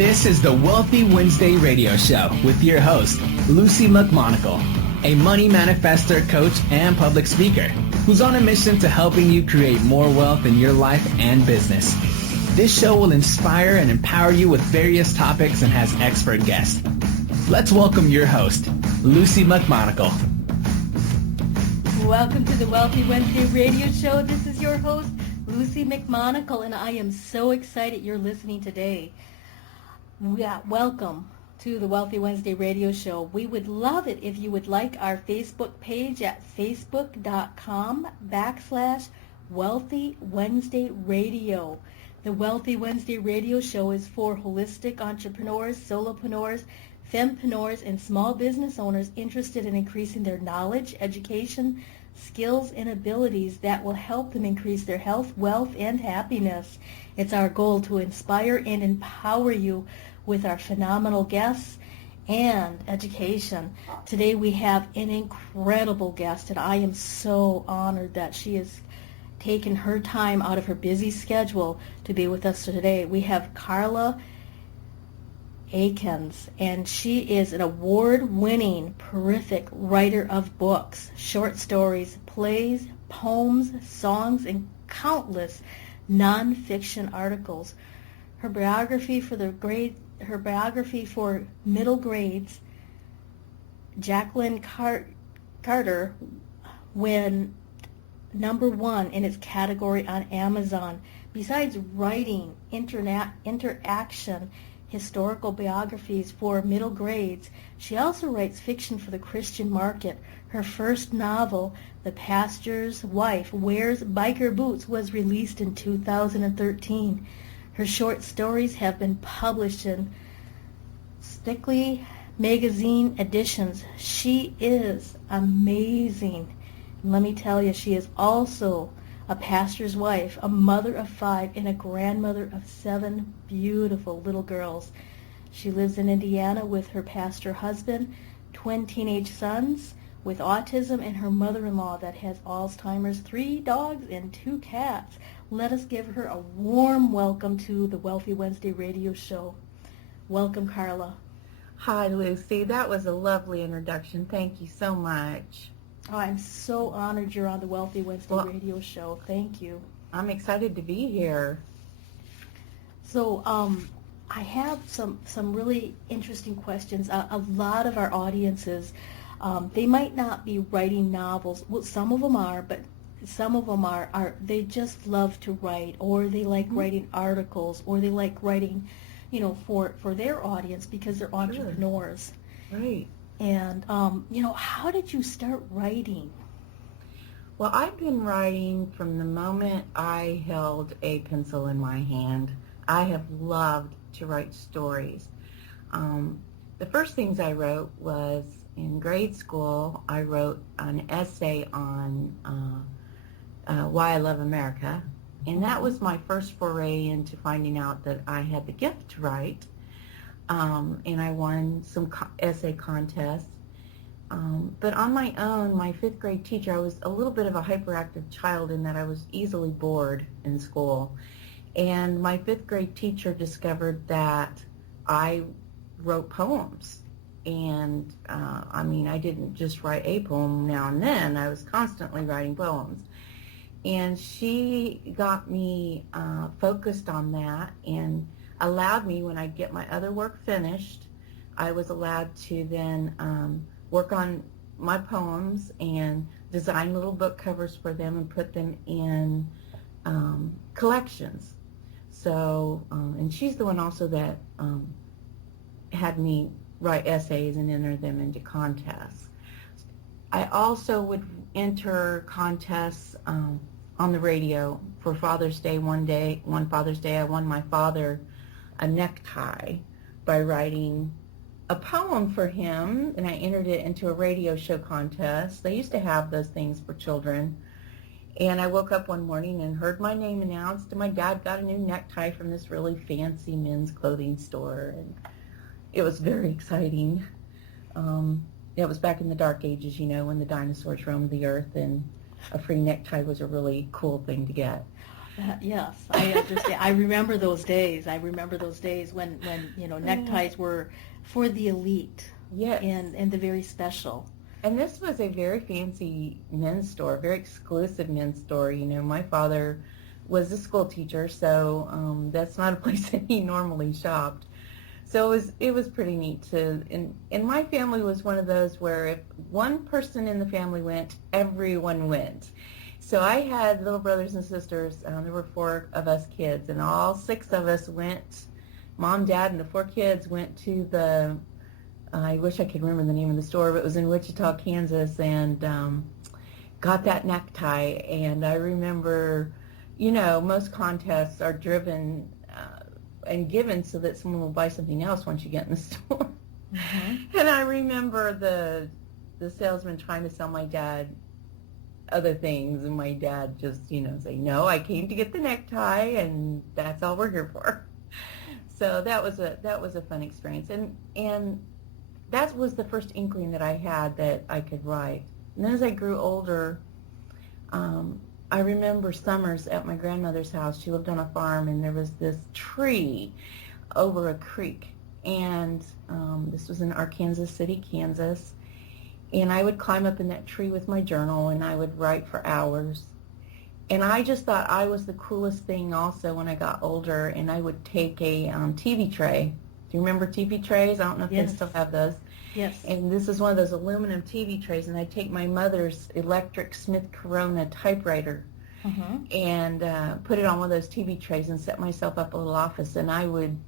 This is the Wealthy Wednesday radio show with your host, Luci McMonagle, a money manifestor, coach, and public speaker who's on a mission to helping you create more wealth in your life and business. This show will inspire and empower you with various topics and has expert guests. Let's welcome your host, Luci McMonagle. Welcome to the Wealthy Wednesday radio show. This is your host, Luci McMonagle, and I am so excited you're listening today. Welcome to the Wealthy Wednesday radio show. We would love it if you would like our Facebook page at facebook.com/Wealthy Wednesday Radio. The Wealthy Wednesday radio show is for holistic entrepreneurs, solopreneurs, fempreneurs, and small business owners interested in increasing their knowledge, education, skills, and abilities that will help them increase their health, wealth, and happiness. It's our goal to inspire and empower you with our phenomenal guests and education. Today we have an incredible guest, and I am so honored that she has taken her time out of her busy schedule to be with us today. We have Karla Akins, and she is an award-winning, prolific writer of books, short stories, plays, poems, songs, and countless non-fiction articles. Her biography for middle grades, Jacqueline Carter, went #1 in its category on Amazon. Besides writing interaction historical biographies for middle grades, she also writes fiction for the Christian market. Her first novel, The Pastor's Wife Wears Biker Boots, was released in 2013. Her short stories have been published in Splickety Magazineeditions. She is amazing. And let me tell you, she is also a pastor's wife, a mother of 5, and a grandmother of 7 beautiful little girls. She lives in Indiana with her pastor husband, twin teenage sons with autism, and her mother-in-law that has Alzheimer's, 3 dogs, and 2 cats. Let us give her a warm welcome to the Wealthy Wednesday radio show. Welcome, Karla. Hi, Lucy. That was a lovely introduction. Thank you so much. Oh, I'm so honored you're on the Wealthy Wednesday radio show. Thank you. I'm excited to be here. So I have some really interesting questions. A lot of our audiences, they might not be writing novels. Well, some of them are, but some of them are they just love to write, or they like writing articles, or they like writing, for their audience because they're entrepreneurs. Sure. Right. And, how did you start writing? Well, I've been writing from the moment I held a pencil in my hand. I have loved to write stories. The first things I wrote was in grade school. I wrote an essay on why I love America, and that was my first foray into finding out that I had the gift to write. And I won some essay contests. But on my own, my 5th grade teacher, I was a little bit of a hyperactive child in that I was easily bored in school. And my 5th grade teacher discovered that I wrote poems. And, I didn't just write a poem now and then. I was constantly writing poems. And she got me focused on that and allowed me, when I get my other work finished, I was allowed to then work on my poems and design little book covers for them and put them in collections. So, and she's the one also that had me write essays and enter them into contests. I also would enter contests on the radio for Father's Day. One Father's Day, I won my father a necktie by writing a poem for him, and I entered it into a radio show contest. They used to have those things for children. And I woke up one morning and heard my name announced, and my dad got a new necktie from this really fancy men's clothing store, and it was very exciting. It was back in the dark ages, when the dinosaurs roamed the earth, and a free necktie was a really cool thing to get. Yes, I understand. I remember those days. I remember those days when neckties were for the elite. Yes. And the very special. And this was a very fancy men's store, very exclusive men's store. My father was a school teacher, so that's not a place that he normally shopped. So it was pretty neat too. And my family was one of those where if one person in the family went, everyone went. So I had little brothers and sisters. There were 4 of us kids, and all 6 of us went. Mom, Dad, and the 4 kids went to the. I wish I could remember the name of the store, but it was in Wichita, Kansas, and got that necktie. And I remember, most contests are driven and given so that someone will buy something else once you get in the store. Mm-hmm. And I remember the salesman trying to sell my dad other things, and my dad just, say, no, I came to get the necktie, and that's all we're here for. So that was a fun experience, and that was the first inkling that I had that I could write. And then as I grew older, I remember summers at my grandmother's house. She lived on a farm, and there was this tree over a creek, and this was in Arkansas City, Kansas. And I would climb up in that tree with my journal, and I would write for hours. And I just thought I was the coolest thing also when I got older, and I would take a TV tray. Do you remember TV trays? I don't know if Yes. they still have those. Yes. And this is one of those aluminum TV trays, and I'd take my mother's electric Smith Corona typewriter and put it on one of those TV trays and set myself up a little office, and I would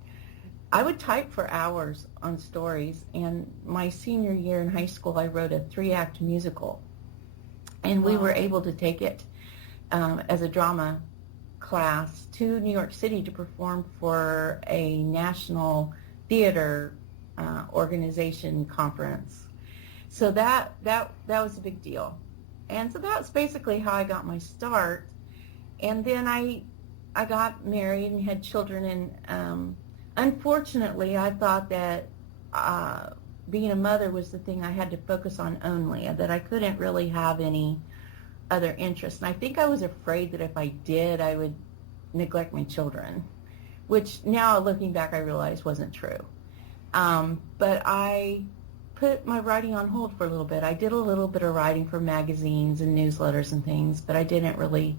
type for hours on stories. And my senior year in high school, I wrote a 3-act musical, and we were able to take it as a drama class to New York City to perform for a national theater organization conference. So that was a big deal. And so that's basically how I got my start. And then I got married and had children, and unfortunately I thought that being a mother was the thing I had to focus on only, and that I couldn't really have any other interests. And I think I was afraid that if I did, I would neglect my children, which now looking back I realize wasn't true. But I put my writing on hold for a little bit. I did a little bit of writing for magazines and newsletters and things, but I didn't really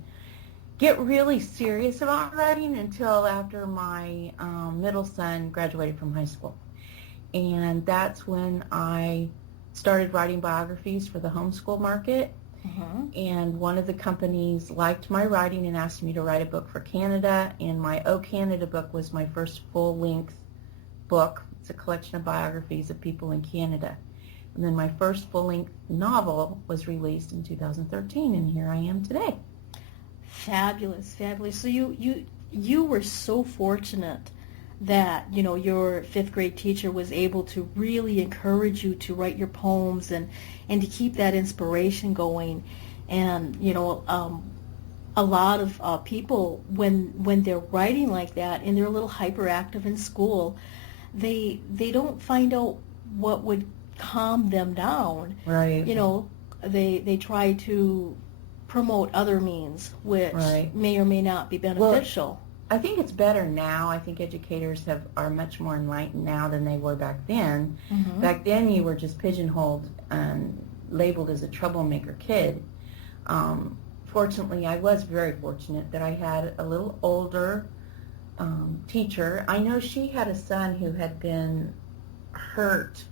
get really serious about writing until after my middle son graduated from high school. And that's when I started writing biographies for the homeschool market. And one of the companies liked my writing and asked me to write a book for Canada, and my O Canada book was my first full-length book. It's a collection of biographies of people in Canada. And then my first full-length novel was released in 2013, and here I am today. Fabulous, fabulous. So you were so fortunate that, your 5th grade teacher was able to really encourage you to write your poems and to keep that inspiration going. And, a lot of people, when they're writing like that and they're a little hyperactive in school, they don't find out what would calm them down. Right. They try to promote other means, which may or may not be beneficial. Well, I think it's better now. I think educators are much more enlightened now than they were back then. Back then you were just pigeonholed and labeled as a troublemaker kid. Fortunately, I was very fortunate that I had a little older teacher. I know she had a son who had been hurt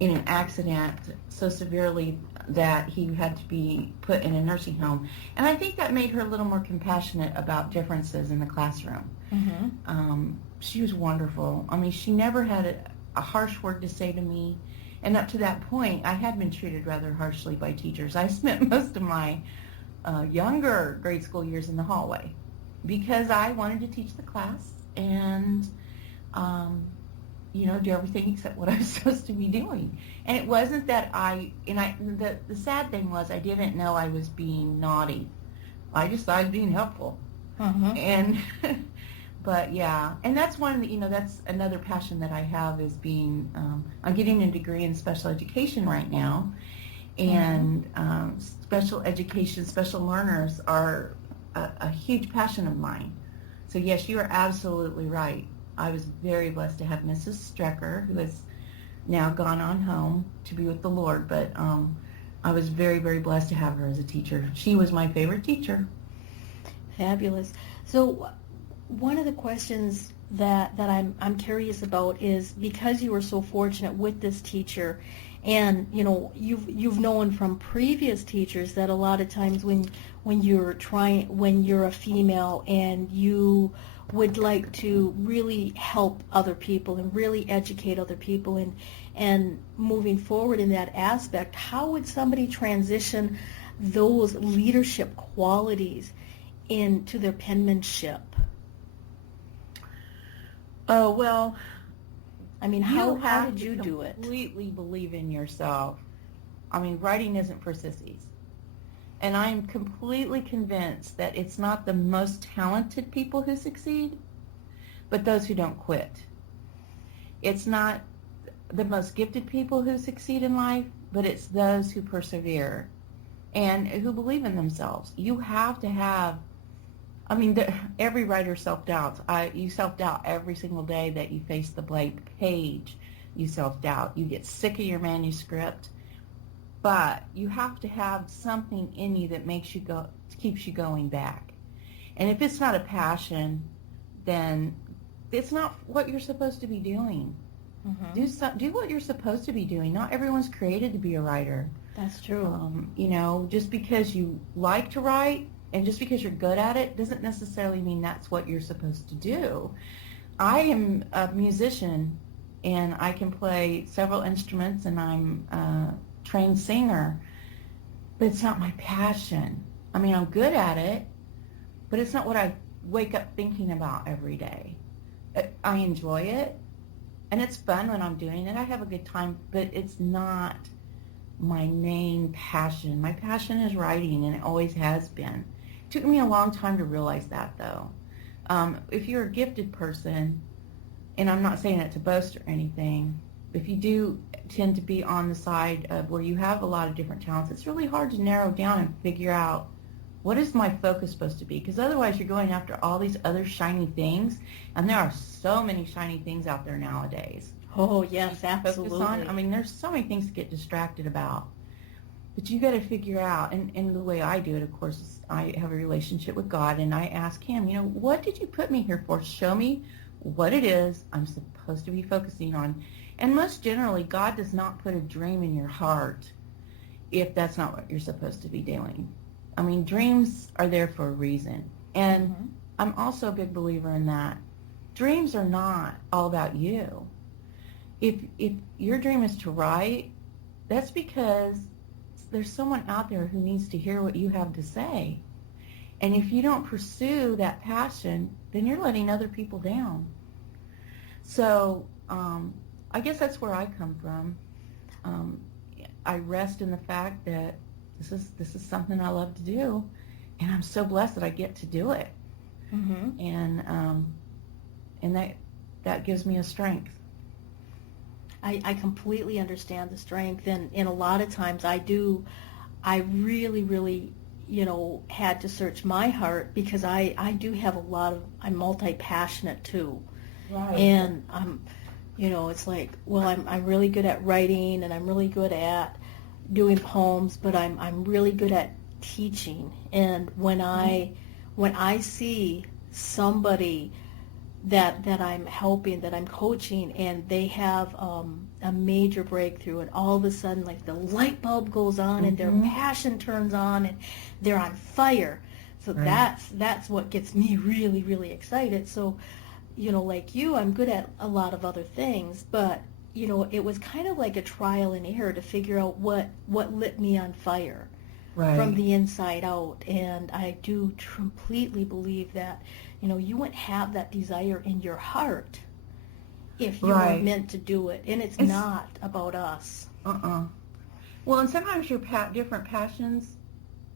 in an accident so severely that he had to be put in a nursing home. And I think that made her a little more compassionate about differences in the classroom. She was wonderful. I mean, she never had a harsh word to say to me. And up to that point, I had been treated rather harshly by teachers. I spent most of my younger grade school years in the hallway because I wanted to teach the class and do everything except what I was supposed to be doing. And it wasn't that the sad thing was I didn't know I was being naughty. I just thought I was being helpful. And, but yeah, and that's one of the, that's another passion that I have is being, I'm getting a degree in special education right now. And special education, special learners are a huge passion of mine. So yes, you are absolutely right. I was very blessed to have Mrs. Strecker, who has now gone on home to be with the Lord, but I was very, very blessed to have her as a teacher. She was my favorite teacher. Fabulous. So one of the questions that I'm curious about is, because you were so fortunate with this teacher, and you've known from previous teachers that a lot of times when you're a female and you would like to really help other people and really educate other people and moving forward in that aspect, how would somebody transition those leadership qualities into their penmanship? Oh, well, I mean, how did you do it? Completely believe in yourself. I mean, writing isn't for sissies. And I'm completely convinced that it's not the most talented people who succeed, but those who don't quit. It's not the most gifted people who succeed in life, but it's those who persevere and who believe in themselves. You have to have, I mean, every writer self-doubts. You self-doubt every single day that you face the blank page. You self-doubt. You get sick of your manuscript. But you have to have something in you that keeps you going back. And if it's not a passion, then it's not what you're supposed to be doing. Mm-hmm. Do what you're supposed to be doing. Not everyone's created to be a writer. That's true. Just because you like to write and just because you're good at it doesn't necessarily mean that's what you're supposed to do. I am a musician, and I can play several instruments, and I'm trained singer, but it's not my passion. I mean, I'm good at it, but it's not what I wake up thinking about every day. I enjoy it, and it's fun when I'm doing it. I have a good time, but it's not my main passion. My passion is writing, and it always has been. It took me a long time to realize that, though. If you're a gifted person, and I'm not saying it to boast or anything, if you do tend to be on the side of where you have a lot of different talents, it's really hard to narrow down and figure out what is my focus supposed to be, because otherwise you're going after all these other shiny things, and there are so many shiny things out there nowadays. Oh, yes, absolutely. I mean, there's so many things to get distracted about, but you got to figure out, and the way I do it, of course, is I have a relationship with God, and I ask Him, what did you put me here for? Show me what it is I'm supposed to be focusing on. And most generally, God does not put a dream in your heart if that's not what you're supposed to be doing. I mean, dreams are there for a reason. And mm-hmm. I'm also a big believer in that. Dreams are not all about you. If your dream is to write, that's because there's someone out there who needs to hear what you have to say. And if you don't pursue that passion, then you're letting other people down. So, I guess that's where I come from. I rest in the fact that this is something I love to do, and I'm so blessed that I get to do it. Mm-hmm. And that gives me a strength. I completely understand the strength, and a lot of times I really, really, had to search my heart, because I do have I'm multi-passionate too. Right. And it's like, well, I'm really good at writing, and I'm really good at doing poems, but I'm really good at teaching. And when I see somebody that I'm helping, that I'm coaching, and they have a major breakthrough, and all of a sudden, like, the light bulb goes on, mm-hmm. and their passion turns on, and they're on fire. So right. that's what gets me really, really excited. So, like you, I'm good at a lot of other things, but, it was kind of like a trial and error to figure out what lit me on fire right. from the inside out. And I do completely believe that, you wouldn't have that desire in your heart if you right. were meant to do it. And it's not about us. Well, and sometimes your different passions,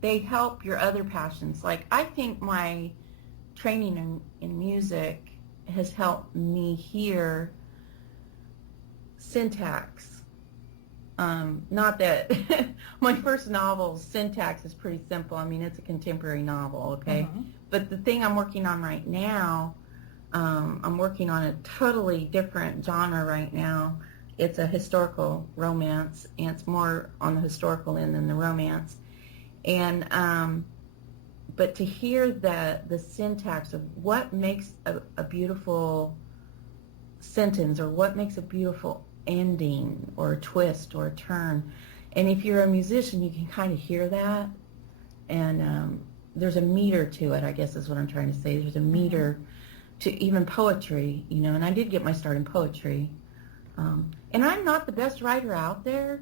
they help your other passions. Like, I think my training in music has helped me hear syntax, Not that my first novel's syntax is pretty simple. I mean, it's a contemporary novel, okay? But the thing I'm working on right now, I'm working on a totally different genre right now. It's a historical romance, and it's more on the historical end than the romance. And but to hear the syntax of what makes a beautiful sentence, or what makes a beautiful ending, or a twist, or a turn, and if you're a musician, you can kind of hear that, and there's a meter to it, I guess is what I'm trying to say. There's a meter to even poetry, you know, and I did get my start in poetry. And I'm not the best writer out there,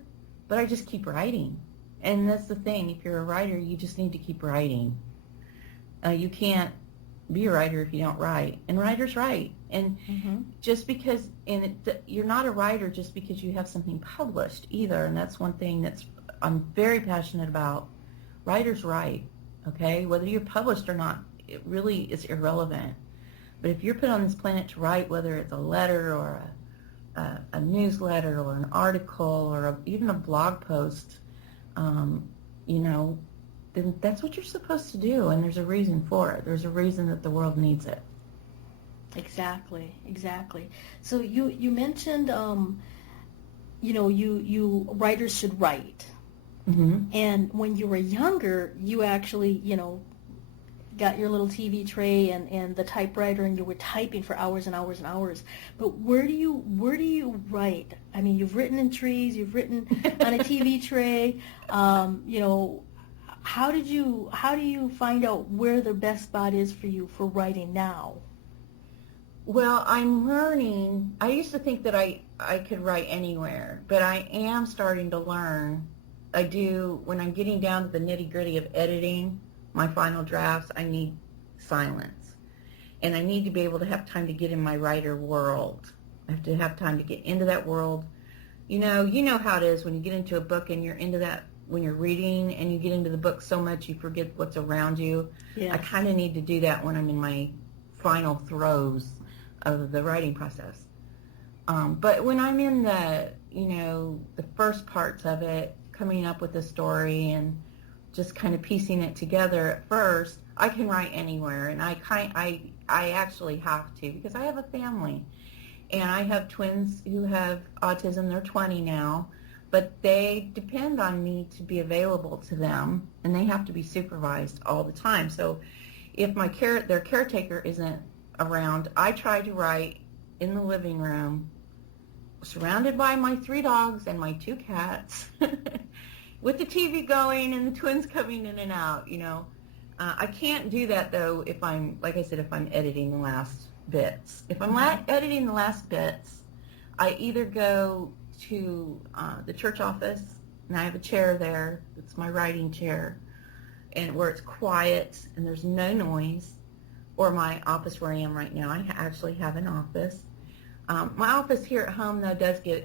but I just keep writing. And that's the thing. If you're a writer, you just need to keep writing. You can't be a writer if you don't write. And writers write. And just because, you're not a writer just because you have something published either. And that's one thing I'm very passionate about. Writers write, okay? Whether you're published or not, it really is irrelevant. But if you're put on this planet to write, whether it's a letter or a newsletter or an article or even a blog post, you know, then that's what you're supposed to do, and there's a reason for it. There's a reason that the world needs it. Exactly. So you mentioned, you know, you writers should write. And when you were younger, you actually, you know, got your little TV tray and the typewriter, and you were typing for hours and hours and hours. But where do you write? I mean, you've written in trees, you've written on a TV tray. You know, how do you find out where the best spot is for you for writing now? Well, I'm learning. I used to think that I could write anywhere, but I am starting to learn. I do, when I'm getting down to the nitty-gritty of editing my final drafts, I need silence. And I need to be able to have time to get in my writer world. I have to have time to get into that world. You know how it is when you get into a book and you're into that, when you're reading and you get into the book so much you forget what's around you. Yes. I kind of need to do that when I'm in my final throes of the writing process. But when I'm in the first parts of it, coming up with a story and just kind of piecing it together at first, I can write anywhere, and I actually have to, because I have a family, and I have twins who have autism. They're 20 now, but they depend on me to be available to them, and they have to be supervised all the time. So if their caretaker isn't around, I try to write in the living room, surrounded by my 3 dogs and my 2 cats, with the TV going and the twins coming in and out, you know. I can't do that, though, if I'm editing the last bits. If I'm editing the last bits, I either go to the church office, and I have a chair there. It's my writing chair, and where it's quiet and there's no noise, or my office where I am right now. I actually have an office. My office here at home, though,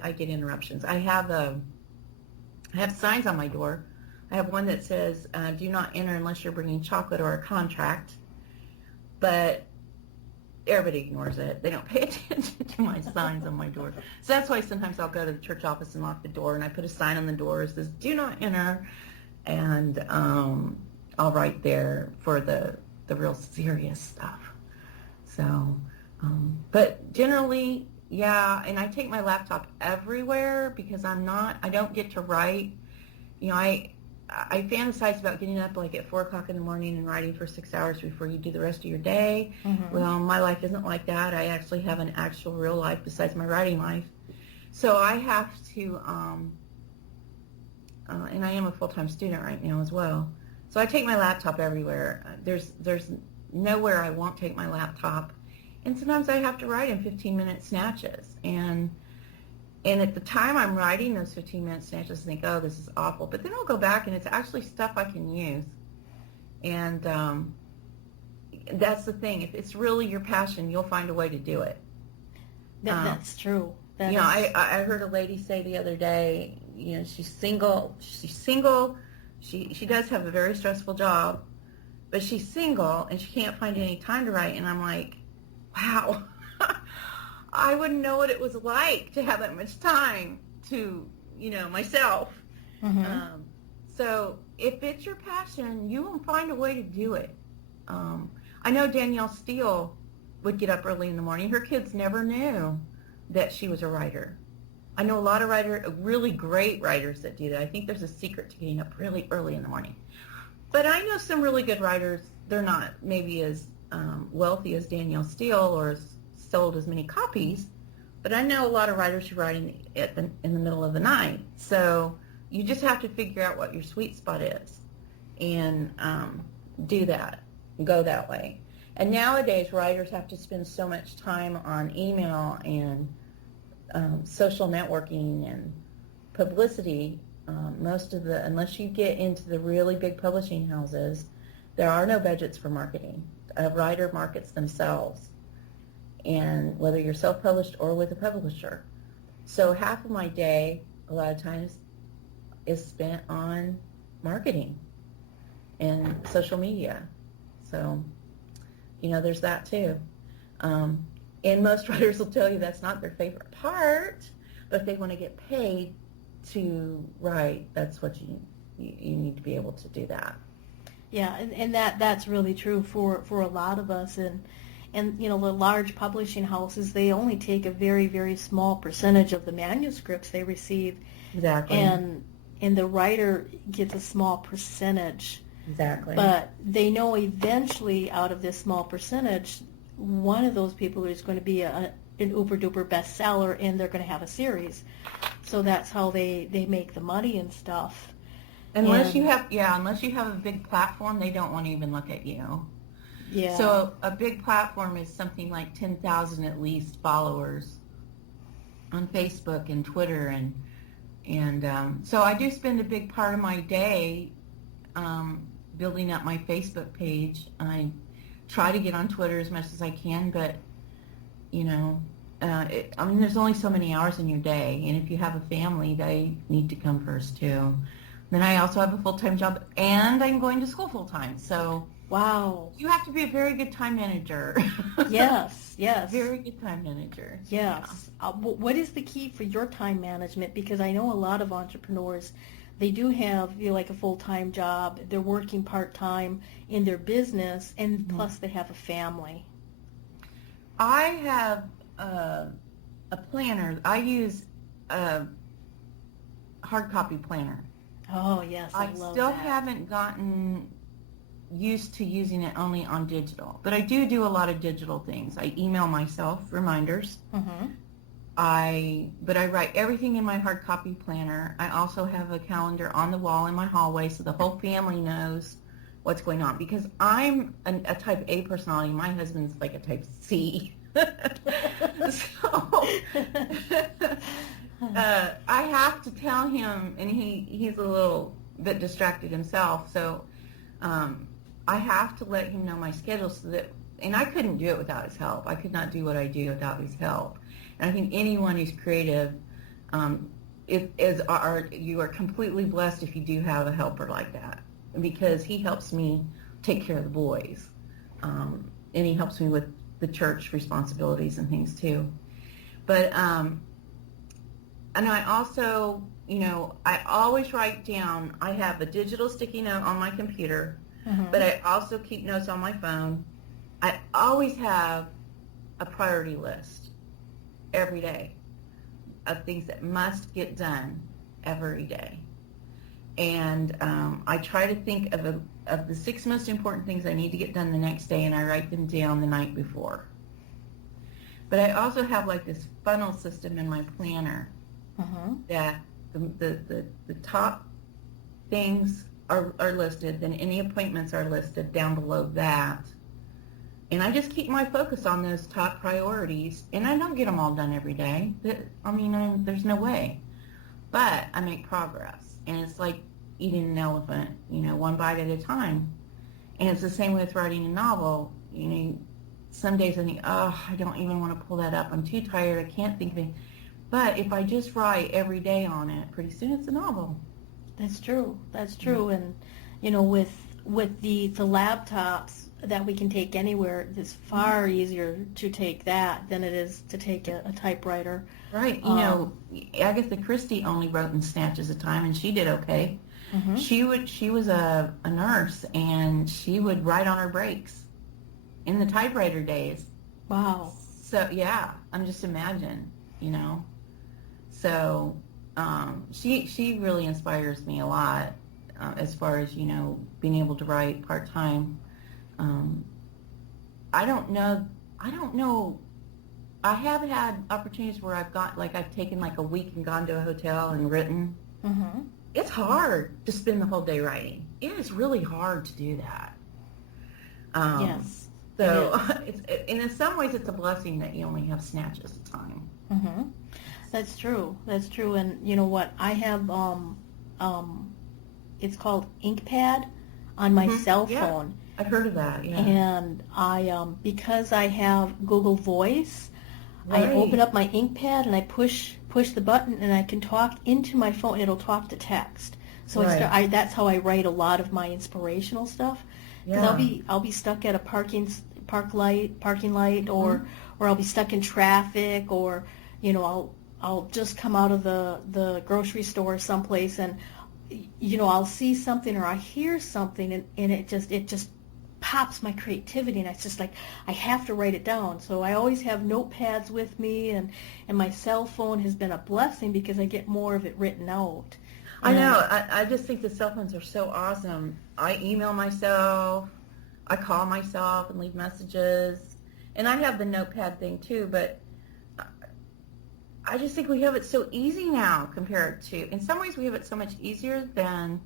I get interruptions. I have signs on my door. I have one that says, do not enter unless you're bringing chocolate or a contract. But everybody ignores it. They don't pay attention to my signs on my door. So that's why sometimes I'll go to the church office and lock the door, and I put a sign on the door that says, do not enter. And I'll write there for the real serious stuff. So, but generally, yeah, and I take my laptop everywhere because I don't get to write. You know, I fantasize about getting up like at 4 o'clock in the morning and writing for 6 hours before you do the rest of your day. Well, my life isn't like that. I actually have an actual real life besides my writing life. So I have to, and I am a full-time student right now as well. So I take my laptop everywhere. There's nowhere I won't take my laptop. And sometimes I have to write in 15-minute snatches. And at the time I'm writing those 15-minute snatches, I think, oh, this is awful. But then I'll go back, and it's actually stuff I can use. And that's the thing. If it's really your passion, you'll find a way to do it. That's true. I heard a lady say the other day, you know, she's single. She does have a very stressful job, but she's single, and she can't find any time to write. And I'm like, wow, I wouldn't know what it was like to have that much time to myself. Mm-hmm. So if it's your passion, you will find a way to do it. I know Danielle Steele would get up early in the morning. Her kids never knew that she was a writer. I know a lot of really great writers that do that. I think there's a secret to getting up really early in the morning. But I know some really good writers. They're not maybe as wealthy as Danielle Steele or as sold as many copies, but I know a lot of writers who write in the middle of the night. So you just have to figure out what your sweet spot is and do that, go that way. And nowadays, writers have to spend so much time on email and social networking and publicity. Unless you get into the really big publishing houses, there are no budgets for marketing. A writer markets themselves, and whether you're self-published or with a publisher. So half of my day, a lot of times, is spent on marketing and social media. So, there's that too. And most writers will tell you that's not their favorite part, but if they want to get paid to write, that's what you need to be able to do that. Yeah, and that's really true for a lot of us. And the large publishing houses, they only take a very, very small percentage of the manuscripts they receive. Exactly. And the writer gets a small percentage. Exactly. But they know eventually out of this small percentage, one of those people is going to be an uber-duper bestseller, and they're going to have a series. So that's how they make the money and stuff. Unless you have a big platform, they don't want to even look at you. Yeah. So a big platform is something like 10,000 at least followers on Facebook and Twitter, and so I do spend a big part of my day building up my Facebook page. I try to get on Twitter as much as I can, but there's only so many hours in your day, and if you have a family, they need to come first too. Then I also have a full-time job, and I'm going to school full-time. So wow, you have to be a very good time manager. Yes. Very good time manager. Yes. Yeah. What is the key for your time management? Because I know a lot of entrepreneurs, they do have like a full-time job. They're working part-time in their business, and plus they have a family. I have a planner. I use a hard copy planner. Oh, yes, I love still that. haven't gotten used to using it only on digital, but I do a lot of digital things. I email myself reminders. Mm-hmm. But I write everything in my hard copy planner. I also have a calendar on the wall in my hallway so the whole family knows what's going on, because I'm a type A personality. My husband's like a type C. So I have to tell him, and he's a little bit distracted himself, so I have to let him know my schedule so that, and I couldn't do it without his help. I could not do what I do without his help. And I think anyone who's creative, you are completely blessed if you do have a helper like that, because he helps me take care of the boys, and he helps me with the church responsibilities and things too. But and I also, I always write down. I have a digital sticky note on my computer, but I also keep notes on my phone. I always have a priority list every day of things that must get done every day. And I try to think of the 6 most important things I need to get done the next day, and I write them down the night before. But I also have like this funnel system in my planner that the top things are listed, then any appointments are listed down below that. And I just keep my focus on those top priorities, and I don't get them all done every day. There's no way. But I make progress, and it's like eating an elephant, one bite at a time. And it's the same with writing a novel. Some days I think, I don't even want to pull that up. I'm too tired. I can't think of it. But if I just write every day on it, pretty soon it's a novel. That's true. And, with with the laptops that we can take anywhere, it's far easier to take that than it is to take a typewriter. Right. You know, Agatha Christie only wrote in snatches of time, and she did okay. Mm-hmm. She was a nurse, and she would write on her breaks in the typewriter days. Wow. So yeah, I'm just imagine, you know. So she really inspires me a lot as far as, you know, being able to write part time. I don't know. I have had opportunities where I've taken like a week and gone to a hotel and written. Mm-hmm. It's hard to spend the whole day writing. It is really hard to do that. Yes. So, in some ways, it's a blessing that you only have snatches of time. Mm-hmm. That's true. And you know what? I have, it's called InkPad on my cell phone. I've heard of that, yeah. And I, because I have Google Voice, Right. I open up my InkPad and I push the button and I can talk into my phone. It'll talk to text. So Right. that's how I write a lot of my inspirational stuff. Because Yeah. I'll be stuck at a parking light, or I'll be stuck in traffic, or you know I'll just come out of the grocery store someplace, and you know I'll see something or I hear something, and it just pops my creativity, and it's just like I have to write it down. So I always have notepads with me, and my cell phone has been a blessing because I get more of it written out. I know. I just think the cell phones are so awesome. I email myself, I call myself and leave messages, and I have the notepad thing too, but I just think we have it so easy now compared to, in some ways we have it so much easier than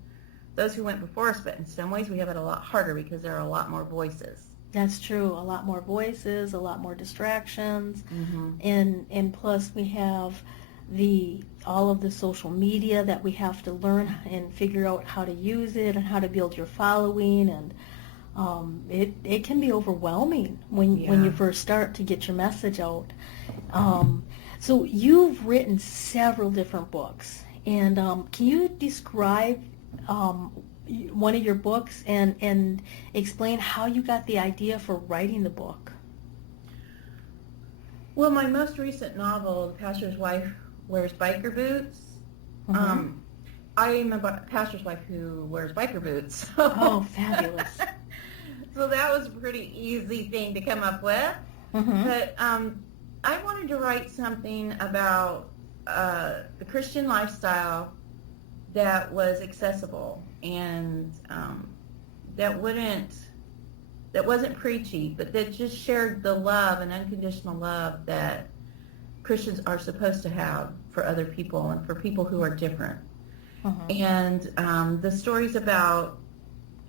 those who went before us, but in some ways we have it a lot harder because there are a lot more voices. That's true. A lot more voices, a lot more distractions, and plus we have all of the social media that we have to learn and figure out how to use it and how to build your following, and it can be overwhelming when you first start to get your message out. So you've written several different books, and can you describe one of your books and explain how you got the idea for writing the book? Well, my most recent novel, The Pastor's Wife Wears Biker Boots. I am a pastor's wife who wears biker boots. Oh, fabulous. So that was a pretty easy thing to come up with. But I wanted to write something about the Christian lifestyle that was accessible and that wasn't preachy, but that just shared the love and unconditional love that Christians are supposed to have for other people and for people who are different. And the story's about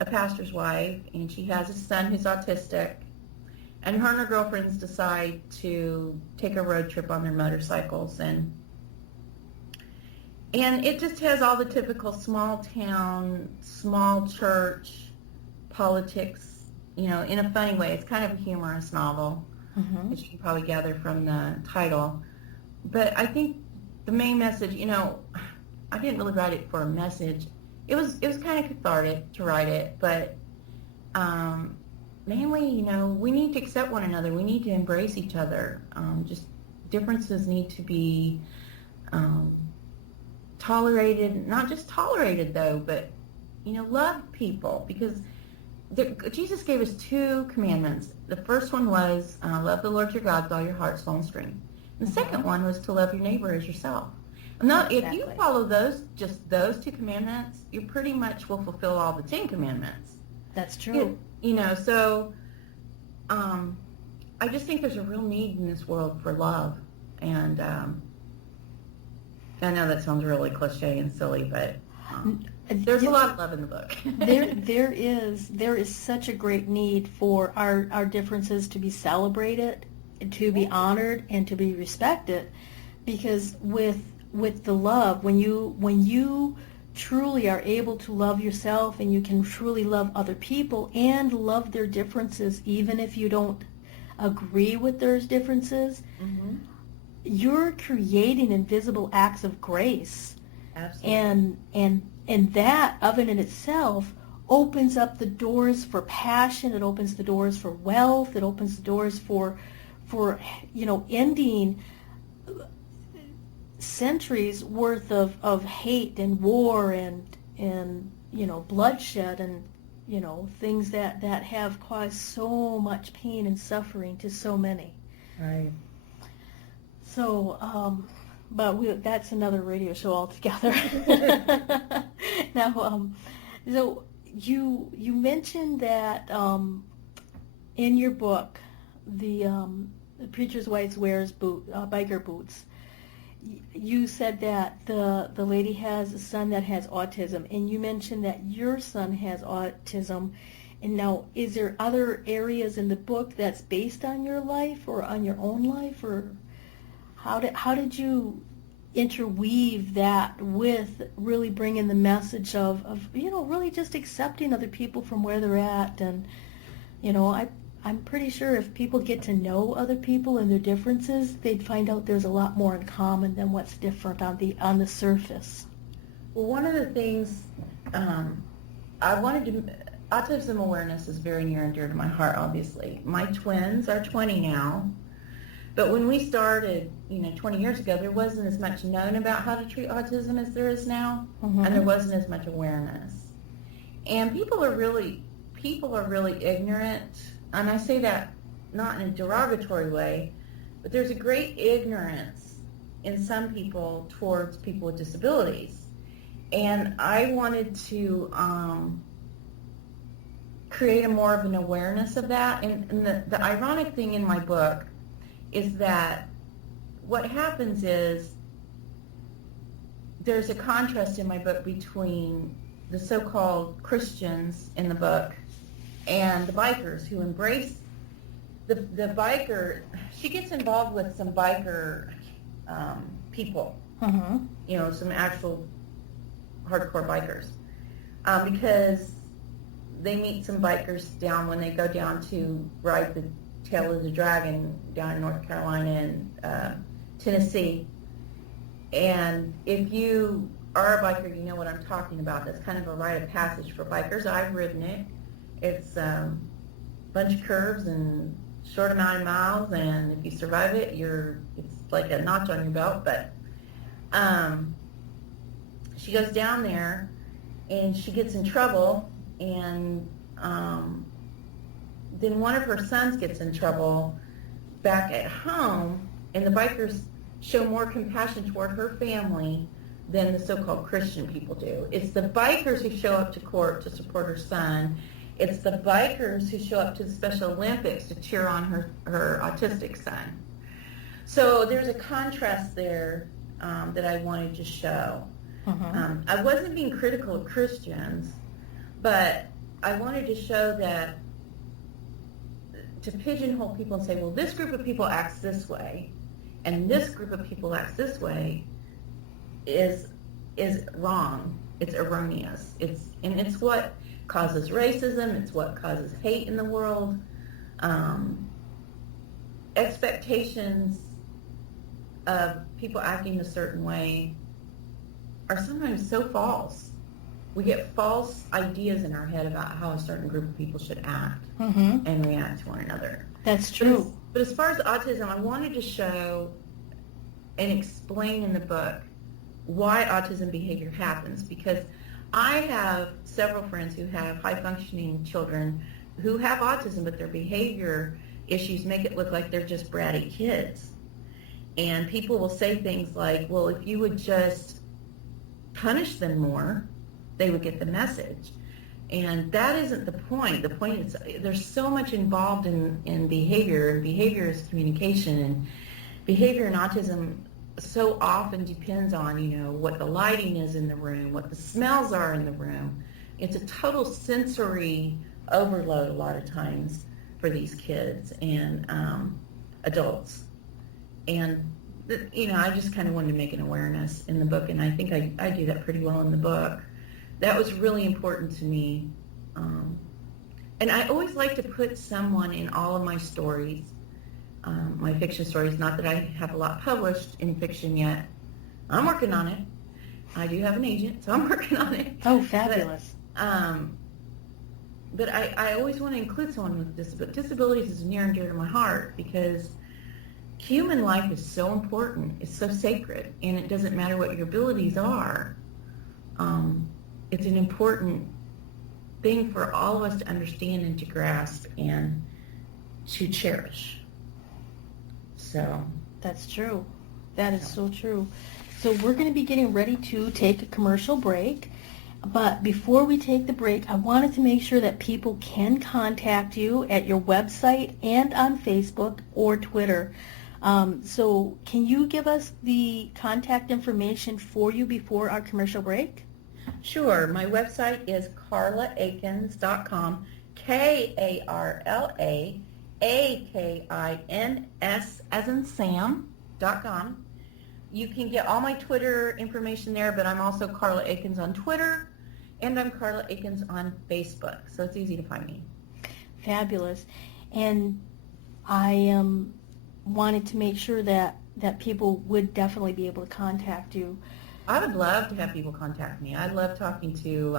a pastor's wife, and she has a son who's autistic, and her and her girlfriends decide to take a road trip on their motorcycles, and it just has all the typical small town, small church politics, you know, in a funny way. It's kind of a humorous novel, as you can probably gather from the title. But I think the main message, you know, I didn't really write it for a message. It was kind of cathartic to write it, but mainly, you know, we need to accept one another. We need to embrace each other. Just differences need to be tolerated, not just tolerated though, but, you know, love people, because Jesus gave us 2 commandments. The first one was love the Lord your God with all your heart, soul, and strength. And the second one was to love your neighbor as yourself. Now, if you follow those 2 commandments, you pretty much will fulfill all the 10 commandments. That's true. You know, so I just think there's a real need in this world for love. And I know that sounds really cliche and silly, but there's a lot of love in the book. there is such a great need for our differences to be celebrated, to be honored, and to be respected, because with the love, when you truly are able to love yourself, and you can truly love other people and love their differences, even if you don't agree with those differences, you're creating invisible acts of grace. Absolutely. And that of it in itself opens up the doors for passion. It opens the doors for wealth. It opens the doors for ending centuries worth of hate and war and bloodshed and things that have caused so much pain and suffering to so many. Right. So, that's another radio show altogether. Now, so you mentioned that in your book, the preacher's wife wears biker boots. You said that the lady has a son that has autism, and you mentioned that your son has autism. And now, is there other areas in the book that's based on your life or on your own life, or how did you interweave that with really bringing the message of really just accepting other people from where they're at? And I'm pretty sure if people get to know other people and their differences, they'd find out there's a lot more in common than what's different on the surface. Well, one of the things autism awareness is very near and dear to my heart, obviously. My twins are 20 now, but when we started, 20 years ago, there wasn't as much known about how to treat autism as there is now, Mm-hmm. and there wasn't as much awareness. And people are really ignorant. And I say that not in a derogatory way, but there's a great ignorance in some people towards people with disabilities. And I wanted to create more of an awareness of that. And the ironic thing in my book is that what happens is there's a contrast in my book between the so-called Christians in the book and the bikers who embrace the biker. She gets involved with some biker people, Mm-hmm. Some actual hardcore bikers, because they meet some bikers when they go down to ride the Tail of the Dragon down in North Carolina and Tennessee. And if you are a biker, you know what I'm talking about. That's kind of a rite of passage for bikers. I've ridden it. It's a bunch of curves and short amount of miles, and if you survive it, it's like a notch on your belt. But she goes down there, and she gets in trouble, and then one of her sons gets in trouble back at home, and the bikers show more compassion toward her family than the so-called Christian people do. It's the bikers who show up to court to support her son. It's the bikers who show up to the Special Olympics to cheer on her autistic son. So there's a contrast there that I wanted to show. Mm-hmm. I wasn't being critical of Christians, but I wanted to show that to pigeonhole people and say, well, this group of people acts this way, and this group of people acts this way is wrong. It's erroneous. It's what causes racism. It's what causes hate in the world. Expectations of people acting a certain way are sometimes so false. We get false ideas in our head about how a certain group of people should act Mm-hmm. and react to one another. That's true. But as far as autism, I wanted to show and explain in the book why autism behavior happens, because I have several friends who have high-functioning children who have autism, but their behavior issues make it look like they're just bratty kids. And people will say things like, well, if you would just punish them more, they would get the message. And that isn't the point. The point is there's so much involved in behavior, and behavior is communication, and behavior in autism so often depends on, what the lighting is in the room, what the smells are in the room. It's a total sensory overload a lot of times for these kids and adults. And, I just kind of wanted to make an awareness in the book, and I think I do that pretty well in the book. That was really important to me. And I always like to put someone in all of my stories, my fiction stories. Not that I have a lot published in fiction yet. I'm working on it. I do have an agent, so I'm working on it. Oh, fabulous. But, but I always want to include someone with disabilities is near and dear to my heart because human life is so important. It's so sacred, and it doesn't matter what your abilities are. It's an important thing for all of us to understand and to grasp and to cherish. So that's true. That is so true. So we're going to be getting ready to take a commercial break. But before we take the break, I wanted to make sure that people can contact you at your website and on Facebook or Twitter. So can you give us the contact information for you before our commercial break? Sure. My website is karlaakins.com, KarlaAkins as in Sam.com. You can get all my Twitter information there, but I'm also Karla Akins on Twitter, and I'm Karla Akins on Facebook, so it's easy to find me. Fabulous. And I wanted to make sure that people would definitely be able to contact you. I would love to have people contact me. I love talking to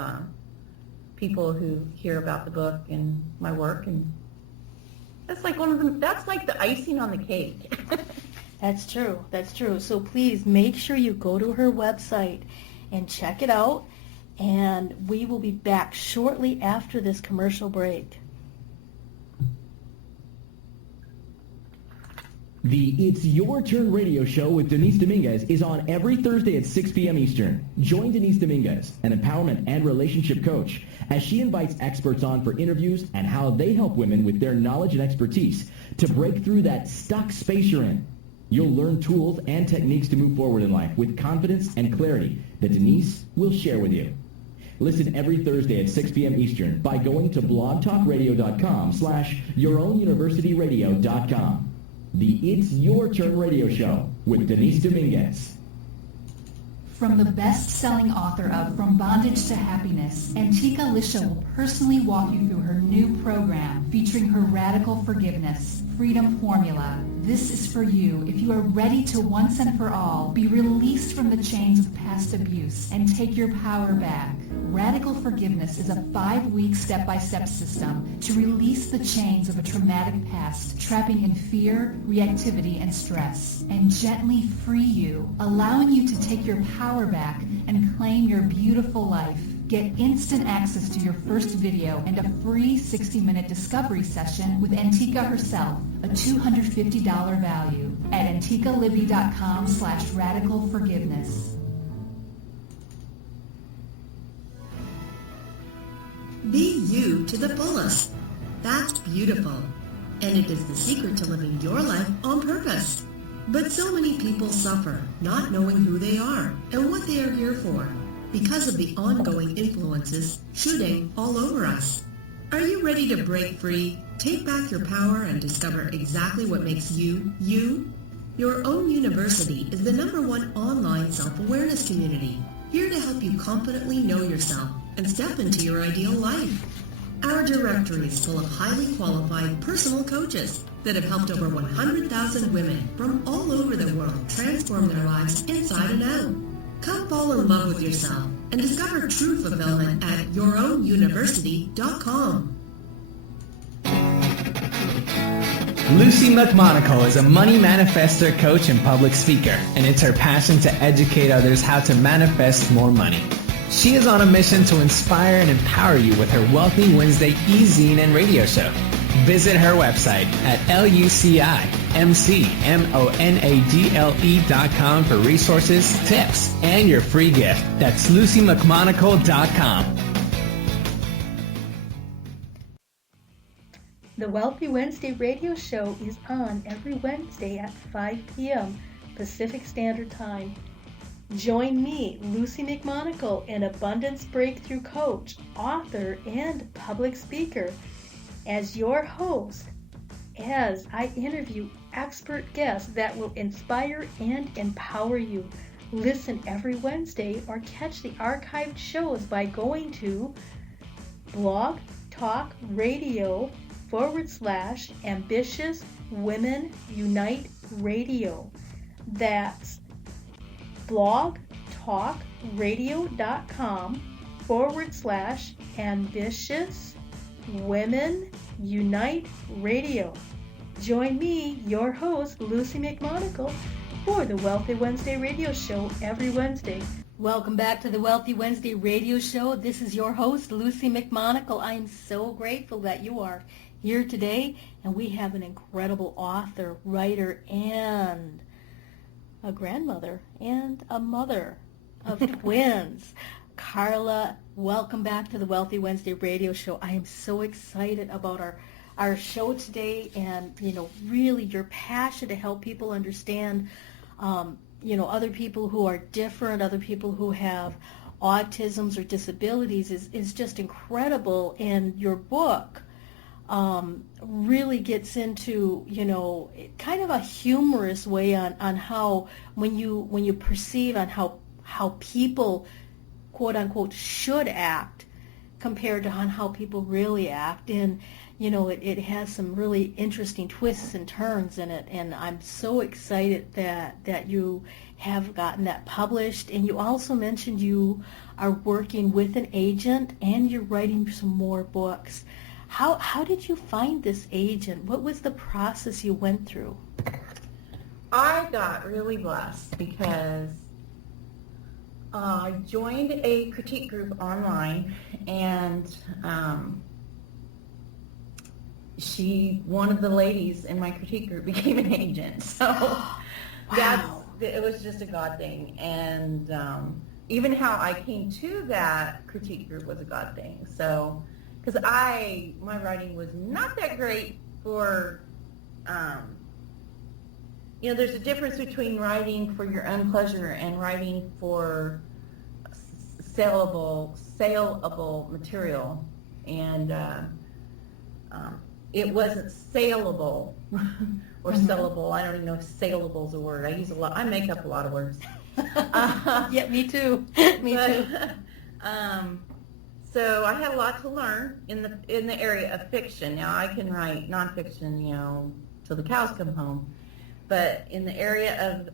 people who hear about the book and my work, and that's like that's like the icing on the cake. That's true. That's true. So please make sure you go to her website and check it out, and we will be back shortly after this commercial break. The It's Your Turn radio show with Denise Dominguez is on every Thursday at 6 p.m. Eastern. Join Denise Dominguez, an empowerment and relationship coach, as she invites experts on for interviews and how they help women with their knowledge and expertise to break through that stuck space you're in. You'll learn tools and techniques to move forward in life with confidence and clarity that Denise will share with you. Listen every Thursday at 6 p.m. Eastern by going to blogtalkradio.com/yourownuniversityradio.com. The It's Your Turn radio show with Denise Dominguez. From the best-selling author of From Bondage to Happiness, Antika Lisha will personally walk you through her new program featuring her Radical Forgiveness Freedom Formula. This is for you if you are ready to once and for all be released from the chains of past abuse and take your power back. Radical Forgiveness is a 5-week step-by-step system to release the chains of a traumatic past, trapping in fear, reactivity, and stress, and gently free you, allowing you to take your power back and claim your beautiful life. Get instant access to your first video and a free 60-minute discovery session with Antika herself, a $250 value, at antikalibby.com/radicalforgiveness. Be you to the fullest. That's beautiful. And it is the secret to living your life on purpose. But so many people suffer not knowing who they are and what they are here for because of the ongoing influences shooting all over us. Are you ready to break free, take back your power, and discover exactly what makes you, you? Your Own University is the #1 online self-awareness community, here to help you confidently know yourself and step into your ideal life. Our directory is full of highly qualified personal coaches that have helped over 100,000 women from all over the world transform their lives inside and out. Come fall in love with yourself and discover true fulfillment at yourownuniversity.com. Luci McMonagle is a money manifestor, coach, and public speaker, and it's her passion to educate others how to manifest more money. She is on a mission to inspire and empower you with her Wealthy Wednesday e-zine and radio show. Visit her website at lucimcmonagle.com for resources, tips, and your free gift. That's lucimcmonagle.com. The Wealthy Wednesday radio show is on every Wednesday at 5 p.m. Pacific Standard Time. Join me, Luci McMonagle, an abundance breakthrough coach, author, and public speaker, as your host, as I interview expert guests that will inspire and empower you. Listen every Wednesday or catch the archived shows by going to blogtalkradio.com/Ambitious Women Unite Radio. That's blogtalkradio.com/Ambitious Women Unite Radio. Join me, your host, Luci McMonagle, for the Wealthy Wednesday radio show every Wednesday. Welcome back to the Wealthy Wednesday radio show. This is your host, Luci McMonagle. I am so grateful that you are here today, and we have an incredible author, writer, and a grandmother and a mother of twins. Karla, welcome back to the Wealthy Wednesday radio show. I am so excited about our show today, and really your passion to help people understand other people who are different, other people who have autisms or disabilities is just incredible. And your book really gets into kind of a humorous way on how when you perceive on how people, quote unquote, should act compared to on how people really act. And it has some really interesting twists and turns in it, and I'm so excited that you have gotten that published. And you also mentioned you are working with an agent and you're writing some more books. How did you find this agent? What was the process you went through? I got really blessed because I joined a critique group online, and one of the ladies in my critique group became an agent. So Wow. It was just a God thing. And even how I came to that critique group was a God thing. So, because my writing was not that great for, there's a difference between writing for your own pleasure and writing for saleable material. And it wasn't saleable or sellable. I don't even know if saleable is a word. I make up a lot of words. Yeah, me too. Me too. So I had a lot to learn in the area of fiction. Now I can write nonfiction, till the cows come home. But in the area of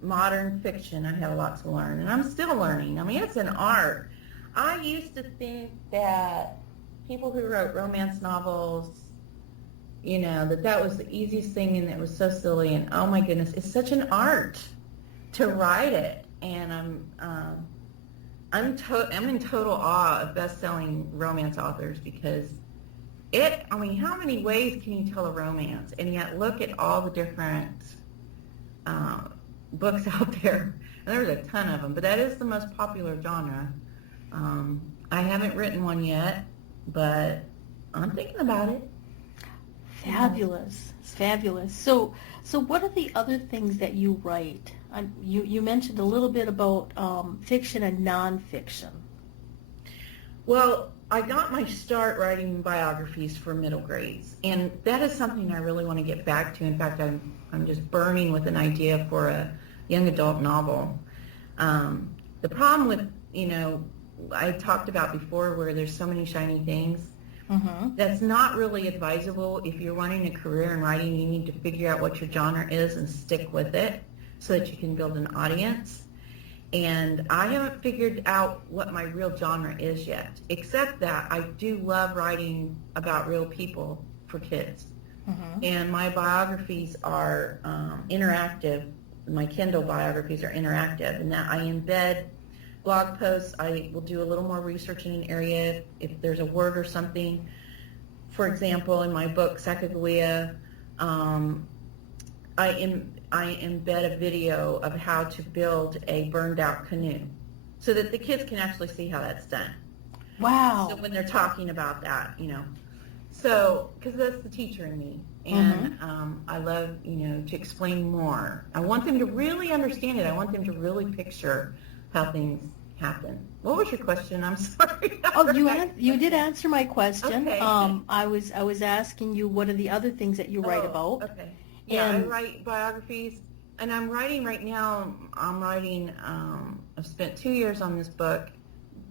modern fiction, I had a lot to learn, and I'm still learning. I mean, it's an art. I used to think that people who wrote romance novels, that was the easiest thing, and it was so silly. And oh my goodness, it's such an art to write it. And I'm in total awe of best-selling romance authors, because how many ways can you tell a romance? And yet look at all the different books out there. And there's a ton of them, but that is the most popular genre. I haven't written one yet, but I'm thinking about it. Fabulous. Fabulous. So what are the other things that you write? You mentioned a little bit about fiction and nonfiction. Well, I got my start writing biographies for middle grades, and that is something I really want to get back to. In fact, I'm just burning with an idea for a young adult novel. The problem with, I talked about before, where there's so many shiny things, that's not really advisable. If you're running a career in writing, you need to figure out what your genre is and stick with it so that you can build an audience. And I haven't figured out what my real genre is yet, except that I do love writing about real people for kids. And my biographies are interactive. My Kindle biographies are interactive, in that I embed blog posts. I will do a little more research in an area if there's a word or something. For example, in my book, Sacagawea, I embed a video of how to build a burned-out canoe so that the kids can actually see how that's done. Wow. So when they're talking about that, So, because that's the teacher in me. And I love, to explain more. I want them to really understand it. I want them to really picture how things happen. What was your question? I'm sorry. Oh, you did answer my question. Okay. I was asking you, what are the other things that you write about? Okay. Yeah, I write biographies, and I'm writing right now. I've spent 2 years on this book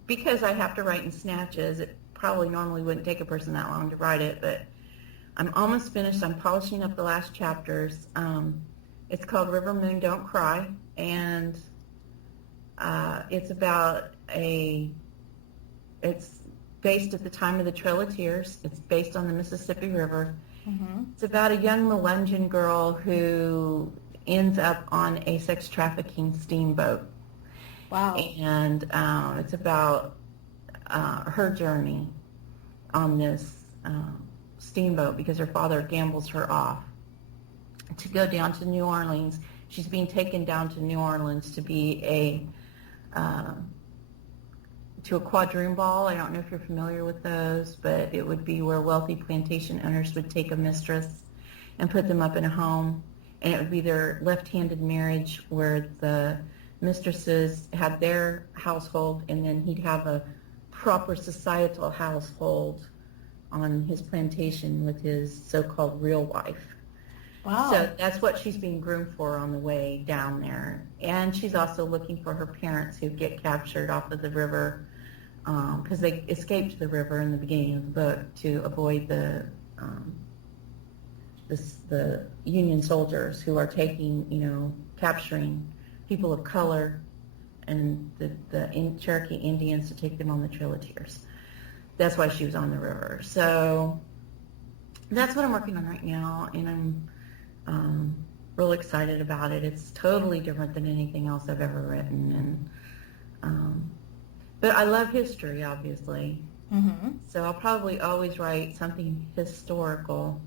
because I have to write in snatches. It probably normally wouldn't take a person that long to write it, but I'm almost finished. I'm polishing up the last chapters. It's called River Moon Don't Cry, and it's about it's based at the time of the Trail of Tears. It's based on the Mississippi River. Mm-hmm. It's about a young Melungeon girl who ends up on a sex trafficking steamboat. Wow. And it's about her journey on this steamboat because her father gambles her off to go down to New Orleans. She's being taken down to New Orleans to be to a quadroon ball. I don't know if you're familiar with those, but it would be where wealthy plantation owners would take a mistress and put them up in a home. And it would be their left-handed marriage where the mistresses had their household and then he'd have a proper societal household on his plantation with his so-called real wife. Wow. So that's what she's being groomed for on the way down there. And she's also looking for her parents who get captured off of the river because they escaped the river in the beginning of the book to avoid the Union soldiers who are capturing people of color and the Cherokee Indians to take them on the Trail of Tears. That's why she was on the river. So that's what I'm working on right now, and I'm real excited about it. It's totally different than anything else I've ever written, and but I love history, obviously. Mm-hmm. So I'll probably always write something historical.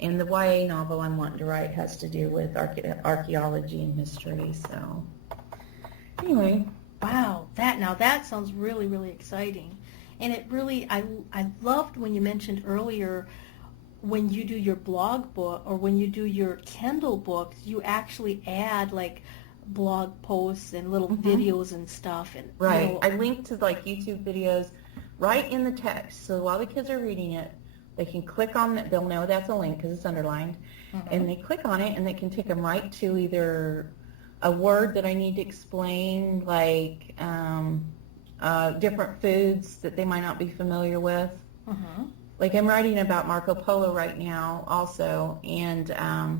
And the YA novel I'm wanting to write has to do with archaeology and history. So anyway. Wow, that sounds really, really exciting. And it really, I loved when you mentioned earlier when you do your blog book or when you do your Kindle books, you actually add like blog posts and little videos and stuff. And right. I link to like YouTube videos right in the text. So while the kids are reading it, they can click on it. They'll know that's a link because it's underlined. And they click on it and they can take them right to either a word that I need to explain, like different foods that they might not be familiar with. Like I'm writing about Marco Polo right now also, and I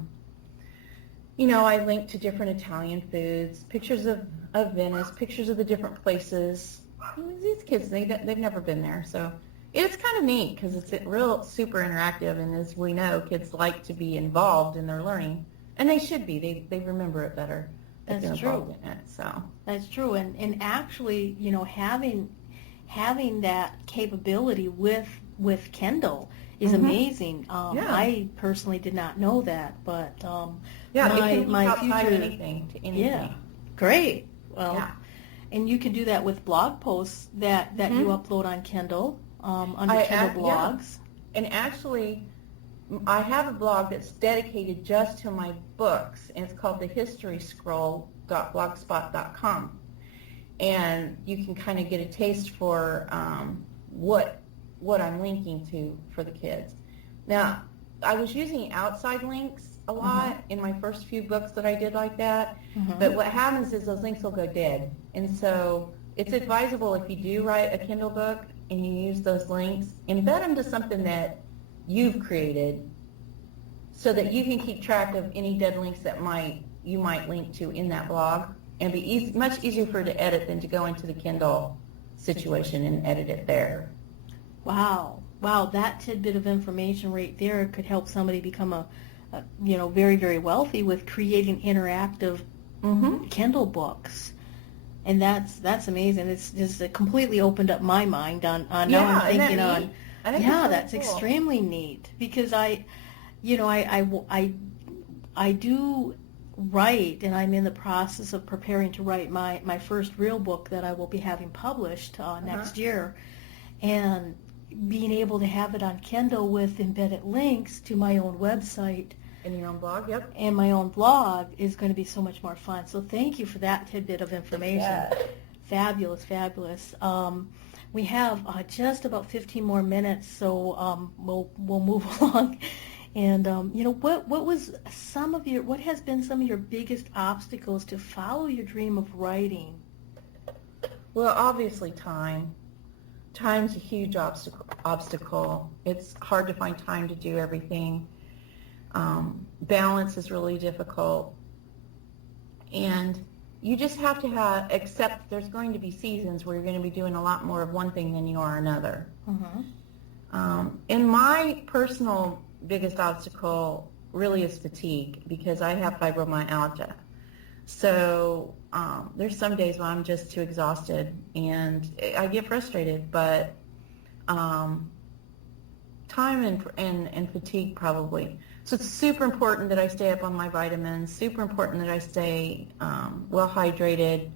link to different Italian foods, pictures of Venice, pictures of the different places. These kids, they've never been there, so it's kind of neat because it's real super interactive, and as we know, kids like to be involved in their learning, and they should be. They remember it better. That's true. In it, so. That's true, and actually, having that capability with Kindle is amazing. I personally did not know that, but my future anything to anything. Yeah, great. Well, and you can do that with blog posts that you upload on Kindle under Kindle blogs. Yeah. And actually, I have a blog that's dedicated just to my books, and it's called thehistoryscroll.blogspot.com. And you can kind of get a taste for what I'm linking to for the kids. Now, I was using outside links a lot in my first few books that I did like that, but what happens is those links will go dead. And so it's advisable if you do write a Kindle book and you use those links, embed them to something that you've created so that you can keep track of any dead links that you might link to in that blog, and be much easier for it to edit than to go into the Kindle situation and edit it there. Wow, that tidbit of information right there could help somebody become a very, very wealthy with creating interactive Kindle books. And that's amazing. It's just completely opened up my mind on now I'm thinking on. That's cool. Extremely neat, because I do write, and I'm in the process of preparing to write my first real book that I will be having published next year, and being able to have it on Kindle with embedded links to my own website. And your own blog, yep. And my own blog is going to be so much more fun. So thank you for that tidbit of information. Yeah. Fabulous. We have just about 15 more minutes, so we'll move along. And what has been some of your biggest obstacles to follow your dream of writing? Well, obviously time. Time's a huge obstacle. It's hard to find time to do everything. Balance is really difficult. And you just have to accept there's going to be seasons where you're going to be doing a lot more of one thing than you are another. And my personal biggest obstacle really is fatigue, because I have fibromyalgia. So there's some days when I'm just too exhausted and I get frustrated, but time and fatigue probably. So it's super important that I stay up on my vitamins, super important that I stay well hydrated,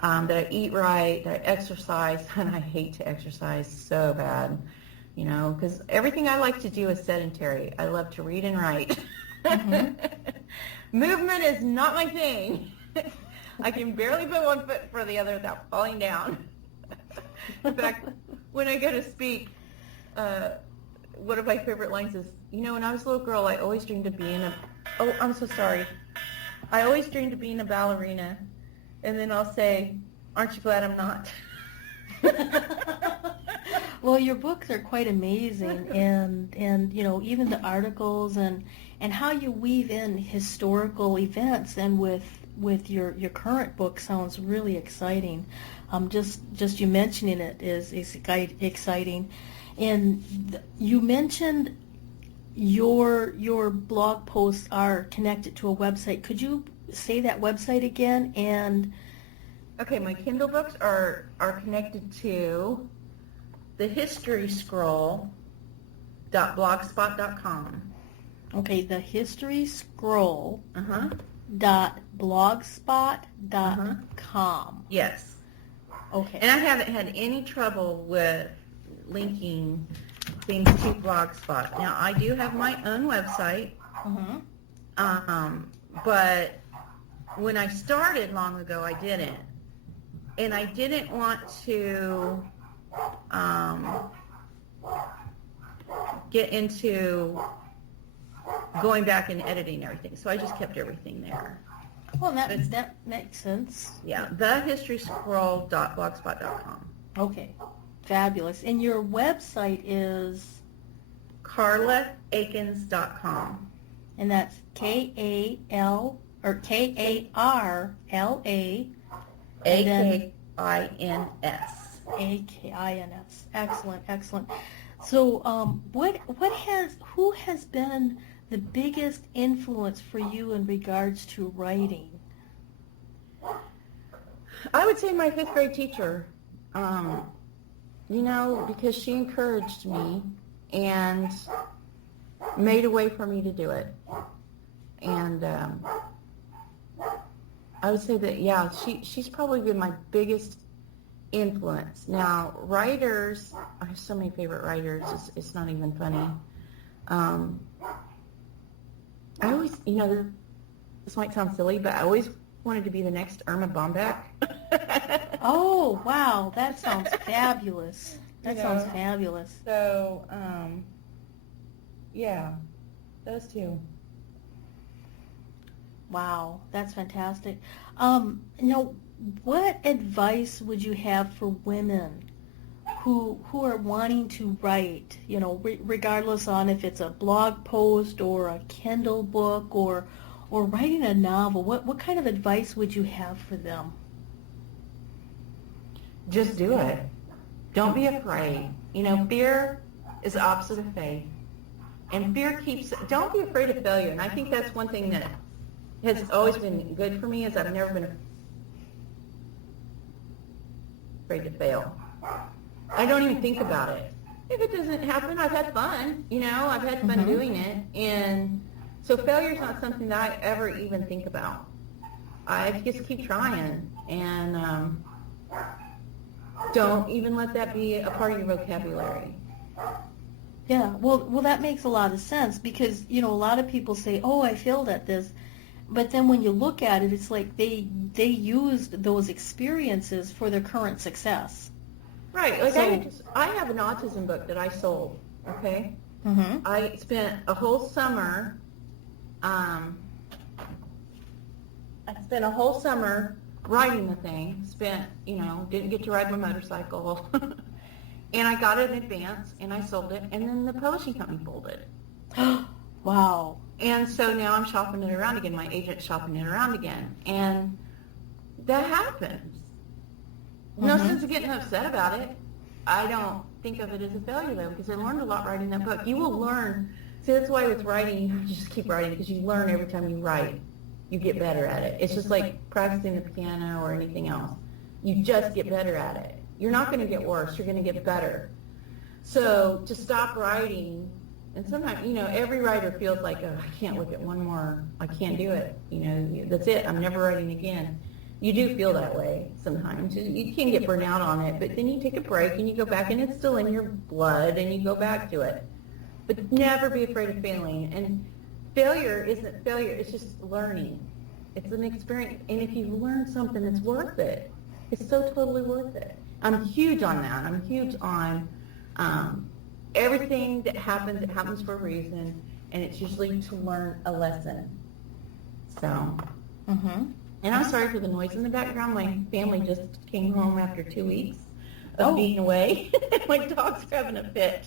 that I eat right, that I exercise, and I hate to exercise so bad, you know, because everything I like to do is sedentary. I love to read and write. Movement is not my thing. I can barely put one foot for the other without falling down. In fact, when I go to speak, one of my favorite lines is, you know, when I was a little girl, I always dreamed of being I always dreamed of being a ballerina. And then I'll say, aren't you glad I'm not? Well, your books are quite amazing, and you know, even the articles and how you weave in historical events, and with your current book sounds really exciting. Just you mentioning it is exciting. And you mentioned your blog posts are connected to a website. Could you say that website again? And okay, my Kindle books are connected to thehistoryscroll.blogspot.com. Okay, thehistoryscroll.blogspot.com. Yes. Okay. And I haven't had any trouble with linking things to Blogspot. Now, I do have my own website, but when I started long ago, I didn't. And I didn't want to get into going back and editing everything. So I just kept everything there. Well, that makes sense. Yeah, thehistoryscroll.blogspot.com. Okay, fabulous. And your website is? KarlaAkins.com. And that's K-A-R-L-A. A-K-I-N-S. A-K-I-N-S. Excellent, excellent. So, who has been the biggest influence for you in regards to writing? I would say my 5th grade teacher. You know, because she encouraged me and made a way for me to do it. And I would say that, yeah, she's probably been my biggest influence. Now, writers, I have so many favorite writers, it's not even funny. I always, you know, this might sound silly, but I always wanted to be the next Irma Bombeck. Oh, wow, that sounds fabulous. That sounds fabulous. So, yeah, those two. Wow, that's fantastic. Now, what advice would you have for women who are wanting to write, you know, regardless on if it's a blog post or a Kindle book or writing a novel? What kind of advice would you have for them? Just do it. Don't be afraid. You know, fear is the opposite of faith. And fear don't be afraid of failure. And I think that's one thing that has always been good for me, is I've never been afraid to fail. I don't even think about it. If it doesn't happen, I've had fun. You know, I've had fun doing it. And so failure is not something that I ever even think about. I just keep trying. And don't even let that be a part of your vocabulary. Yeah, well, that makes a lot of sense, because, you know, a lot of people say, oh, I failed at this. But then when you look at it, it's like they used those experiences for their current success. Right. Like I have an autism book that I sold, okay? I spent a whole summer, writing the thing. Didn't get to ride my motorcycle. And I got it in advance, and I sold it, and then the publishing company folded. Wow. And so now I'm shopping it around again. My agent's shopping it around again. And that happens. No sense of getting upset about it. I don't think of it as a failure, though, because I learned a lot writing that book. You will learn. See, that's why with writing, you just keep writing, because you learn every time you write. You get better at it. It's just like practicing the piano or anything else. You just get better at it. You're not going to get worse. You're going to get better. So to stop writing, and sometimes, every writer feels like, oh, I can't look at one more. I can't do it. That's it. I'm never writing again. You do feel that way sometimes. You can get burnt out on it, but then you take a break and you go back, and it's still in your blood, and you go back to it. But never be afraid of failing. And failure isn't failure. It's just learning. It's an experience. And if you learn something, it's worth it. It's so totally worth it. I'm huge on that. I'm huge on everything that happens, it happens for a reason, and it's usually to learn a lesson. So, and I'm sorry for the noise in the background. My family just came home after 2 weeks of being away. My dog's having a fit.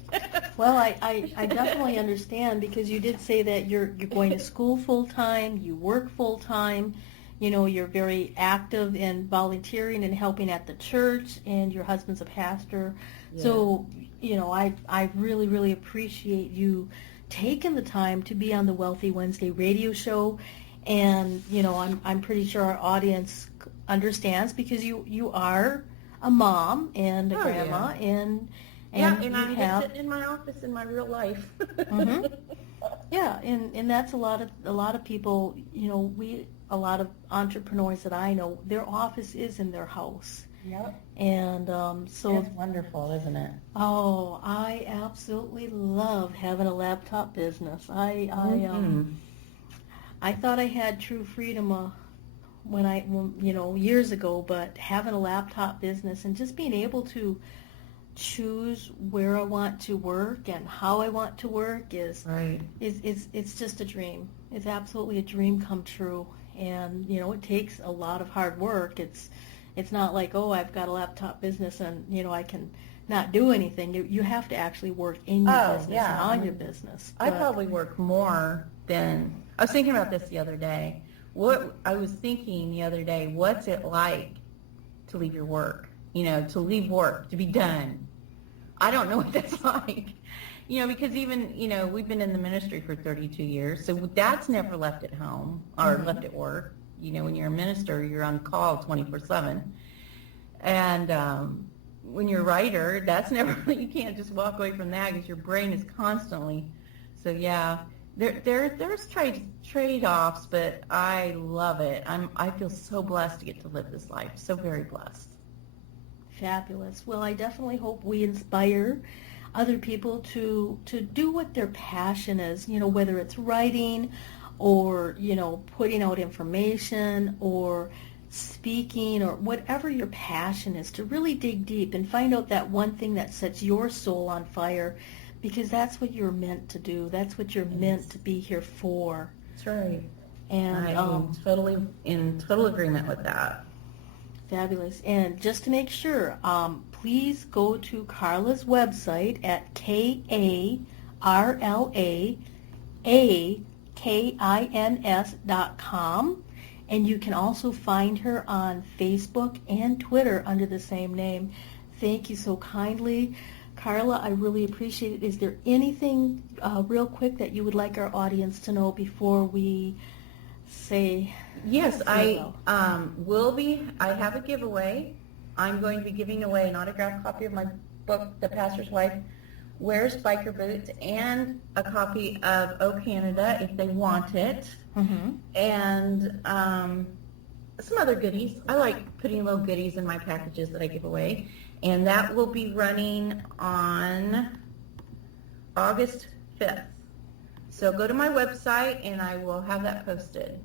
Well, I definitely understand, because you did say that you're going to school full-time, you work full-time, you're very active in volunteering and helping at the church, and your husband's a pastor. Yeah. So, I really, really appreciate you taking the time to be on the Wealthy Wednesday radio show. And, I'm pretty sure our audience understands, because you are a mom and a grandma, and I'm sitting in my office in my real life. Yeah, and that's a lot of people, a lot of entrepreneurs that I know, their office is in their house. Yep. And so it's wonderful, isn't it? Oh, I absolutely love having a laptop business. I thought I had true freedom years ago, but having a laptop business and just being able to choose where I want to work and how I want to work is it's just a dream. It's absolutely a dream come true. And it takes a lot of hard work. It's not like, I've got a laptop business and I can not do anything. You have to actually work in your business and on your business. I probably work more than I was thinking about this the other day. What's it like to leave your work? To leave work, to be done. I don't know what that's like. Because even, we've been in the ministry for 32 years, so that's never left at home or left at work. When you're a minister, you're on call 24/7. And when you're a writer, that's never, you can't just walk away from that, because your brain is constantly. So, yeah, there's trade-offs, but I love it. I feel so blessed to get to live this life, so very blessed. Fabulous. Well, I definitely hope we inspire other people to do what their passion is, whether it's writing or, putting out information or speaking or whatever your passion is, to really dig deep and find out that one thing that sets your soul on fire, because that's what you're meant to do. That's what you're meant to be here for. That's right. And I'm totally in total agreement with that. Fabulous. And just to make sure, please go to Karla's website at KarlaAkins.com, and you can also find her on Facebook and Twitter under the same name. Thank you so kindly, Karla. I really appreciate it. Is there anything real quick that you would like our audience to know before we say? Yes, I will be. I have a giveaway. I'm going to be giving away an autographed copy of my book, The Pastor's Wife Wears Biker Boots, and a copy of Oh Canada if they want it, and some other goodies. I like putting little goodies in my packages that I give away, and that will be running on August 5th. So go to my website, and I will have that posted.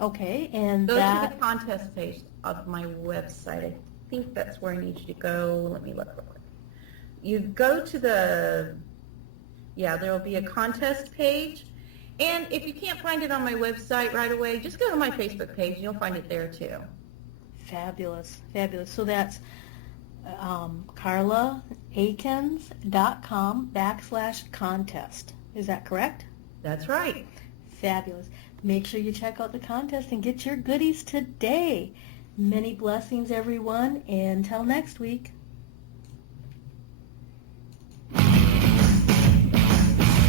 Okay, and go to the contest page of my website. I think that's where I need you to go. Let me look real quick. You go to there will be a contest page. And if you can't find it on my website right away, just go to my Facebook page. You'll find it there too. Fabulous, fabulous. So that's KarlaAkins.com/contest. Is that correct? That's right. Fabulous. Make sure you check out the contest and get your goodies today. Many blessings, everyone. Until next week.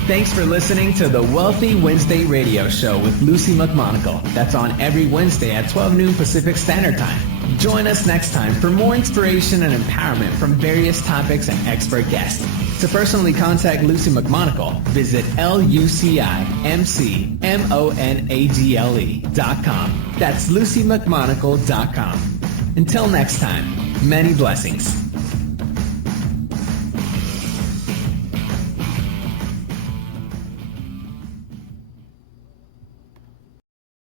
Thanks for listening to the Wealthy Wednesday Radio Show with Luci McMonagle. That's on every Wednesday at 12 noon Pacific Standard Time. Join us next time for more inspiration and empowerment from various topics and expert guests. To personally contact Luci McMonagle, visit LuciMonagle.com. That's LuciMcMonagle.com. Until next time, many blessings.